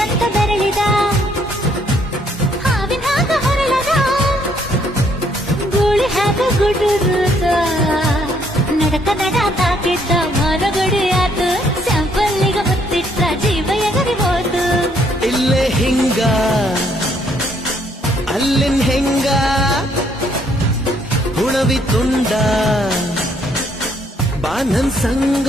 ಬೇಡಂತ ಬೆರಳಿದ. ಹಾವಿನ ಹಾಗ ಹೊರಳದ. ಗೂಳಿ ಹಾಕ ಗುಡುರುದ ನಡಕ ನಡ ತಾಕಿದ್ದ ಮರಗಡಿ ಆತು. ಸ್ಯಾಂಪಲ್ಲಿಗ ಮುತ್ತಿಟ್ಟ ಜೀವ ಎಗರಿ ಹೋತು. ಇಲ್ಲೇ ಹಿಂಗ, ಅಲ್ಲಿನ್ ಹೆಂಗ? ಹುಣವಿ ತುಂಡ, ಬಾನನ್ ಸಂಗ.